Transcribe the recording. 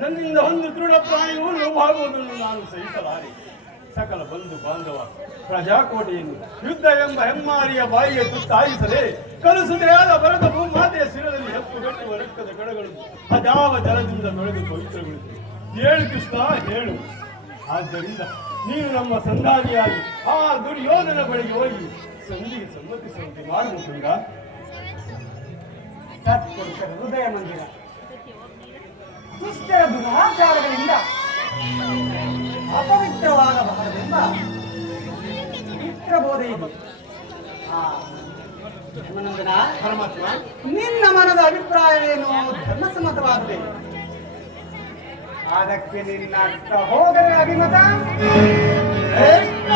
ನನ್ನಿಂದ ಒಂದು ದೃಢ ಪ್ರಾಣಿಯು ನೋವಾಗುವುದನ್ನು ನಾನು ಸಹಿಸಲಾರೆ. ಸಕಲ ಬಂಧು ಬಾಂಧವ ಪ್ರಜಾಕೋಟೆಯನ್ನು ಯುದ್ಧ ಎಂಬ ಹೆಮ್ಮಾರಿಯ ಬಾಯಿಗೆ ತುತ್ತಾಯಿಸದೆ ಕಲುಸುದೆಯಾದ ಭರತ ಭೂಮಾತೆಯ ಶಿರದಲ್ಲಿ ಹೆಪ್ಪುಗಟ್ಟುವ ರಕ್ತದ ಕಣಗಳು ಅದಾವ ಜಲದಿಂದ ತೊಳೆದು ಪವಿತ್ರಗೊಳಿಸಿದೆ. ಹೇಳು ಕೃಷ್ಣ ಹೇಳು. ಆದ್ದರಿಂದ ನೀನು ನಮ್ಮ ಸಂಧಾನಿಯಾಗಿ ಆ ದುರ್ಯೋಧನ ಬಳಿಗೆ ಹೋಗಿ ಸಂಧಿಗೆ ಸಮ್ಮತಿಸುವಂತೆ ಮಾಡುವುದಿಲ್ಲ. ಸತ್ಪುರುಷರ ಹೃದಯ ಮಂದಿರ ದುಷ್ಟರ ದುರಾಚಾರಗಳಿಂದ ಅಪವಿತ್ರವಾಗಬಾರದೆಂಬ ಪವಿತ್ರ ಬೋಧೆ ಇದೆ. ಧರ್ಮನಂದನ, ಪರಮಾತ್ಮ, ನಿನ್ನ ಮನದ ಅಭಿಪ್ರಾಯವೇನು ಧರ್ಮಸಮ್ಮತವಾಗಿದೆ. ಅದಕ್ಕೆ ನಿನ್ನ ಅರ್ಥ ಹೋದರೆ ಅಭಿಮತ ಕೃಷ್ಣ